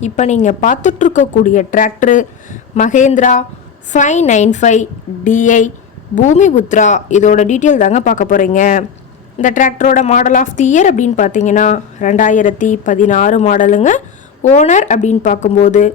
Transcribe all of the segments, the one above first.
இப்போ நீங்கள் பார்த்துட்ருக்கக்கூடிய tractor Mahindra five nine five DI Bhoomiputra. இதோட டீட்டெயில் தாங்க பார்க்க போகிறீங்க இந்த டிராக்டரோட மாடல் ஆஃப் தி இயர் அப்படின்னு பார்த்தீங்கன்னா ரெண்டாயிரத்தி பதினாறு மாடலுங்க ஓனர் அப்படின்னு பார்க்கும்போது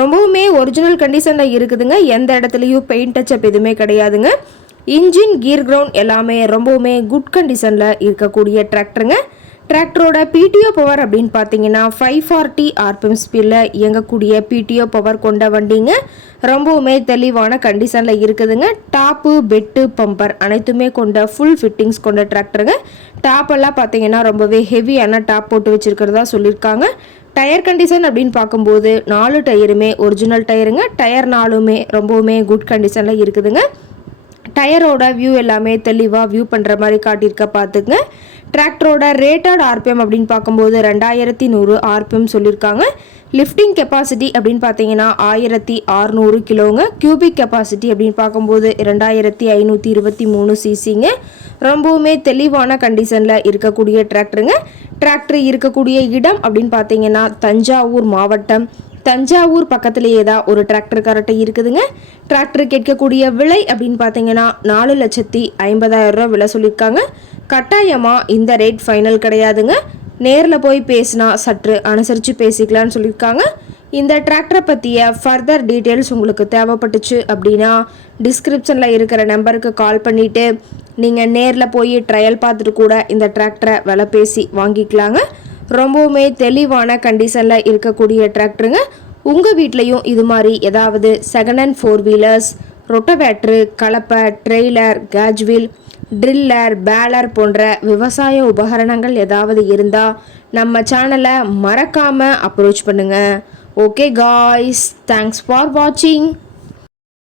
ரொம்பவுமே ஒரிஜினல் கண்டிஷனில் இருக்குதுங்க. எந்த இடத்துலையும் பெயிண்ட் டச்சப் எதுவுமே கிடையாதுங்க. இன்ஜின் கீர் கிரவுண்ட் எல்லாமே ரொம்பவுமே குட் கண்டிஷனில் இருக்கக்கூடிய டிராக்டருங்க டிராக்டரோட பிடிஓ பவர் அப்படின்னு பார்த்தீங்கன்னா ஃபைவ் ஃபார்ட்டி ஆர்பிஎம் ஸ்பீடில் இயங்கக்கூடிய பிடிஓ பவர் கொண்ட வண்டிங்க. ரொம்பவுமே தெளிவான கண்டிஷனில் இருக்குதுங்க. டாப்பு பெட்டு பம்பர் அனைத்துமே கொண்ட ஃபுல் ஃபிட்டிங்ஸ் கொண்ட டிராக்டருங்க டாப்பெல்லாம் பார்த்தீங்கன்னா ரொம்பவே ஹெவியான டாப் போட்டு வச்சுருக்கிறதா சொல்லியிருக்காங்க. டயர் கண்டிஷன் அப்படின்னு பார்க்கும்போது நாலு டயருமே ஒரிஜினல் டயருங்க டயர் நாலுமே ரொம்பவுமே குட் கண்டிஷனில் இருக்குதுங்க. டயரோட வியூ எல்லாமே தெளிவாக வியூ பண்ணுற மாதிரி காட்டியிருக்க பார்த்துங்க. டிராக்டரோட ரேட்டட் ஆர்பிஎம் அப்படின்னு பார்க்கும்போது ரெண்டாயிரத்தி நூறு ஆர்பிஎம் சொல்லியிருக்காங்க. லிஃப்டிங் கெப்பாசிட்டி அப்படின்னு பார்த்தீங்கன்னா ஆயிரத்தி ஆறுநூறு கிலோங்க. கியூபிக் கெப்பாசிட்டி அப்படின்னு பார்க்கும்போது ரெண்டாயிரத்தி ஐநூற்றி இருபத்தி மூணு சிசிங்க ரொம்பவுமே தெளிவான கண்டிஷனில் இருக்கக்கூடிய டிராக்டருங்க டிராக்டர் இருக்கக்கூடிய இடம் அப்படின்னு பார்த்தீங்கன்னா தஞ்சாவூர் மாவட்டம். தஞ்சாவூர் பக்கத்துலேயே தான் ஒரு டிராக்டர் கரட்டை இருக்குதுங்க. டிராக்டர் கேட்கக்கூடிய விலை அப்படின்னு பார்த்தீங்கன்னா நாலு லட்சத்தி ஐம்பதாயிரம் ரூபா விலை சொல்லியிருக்காங்க. கட்டாயமாக இந்த ரேட் ஃபைனல் கிடையாதுங்க. நேரில் போய் பேசினா சற்று அனுசரித்து பேசிக்கலான்னு சொல்லியிருக்காங்க. இந்த டிராக்டரை பற்றிய ஃபர்தர் டீட்டெயில்ஸ் உங்களுக்கு தேவைப்பட்டுச்சு அப்படின்னா டிஸ்கிரிப்ஷனில் இருக்கிற நம்பருக்கு கால் பண்ணிவிட்டு நீங்கள் நேரில் போய் ட்ரையல் பார்த்துட்டு கூட இந்த டிராக்டரை விலை பேசி வாங்கிக்கலாங்க. ரொம்பவுமே தெளிவான கண்டிஷனில் இருக்கக்கூடிய டிராக்டருங்க உங்கள் வீட்லேயும் இது மாதிரி ஏதாவது second hand four wheelers rotavator கலப்பை trailer cage wheel driller baler போன்ற விவசாய உபகரணங்கள் ஏதாவது இருந்தால் நம்ம சேனலை மறக்காமல் அப்ரோச் பண்ணுங்கள் ஓகே காய்ஸ் தேங்க்ஸ் ஃபார் வாட்சிங்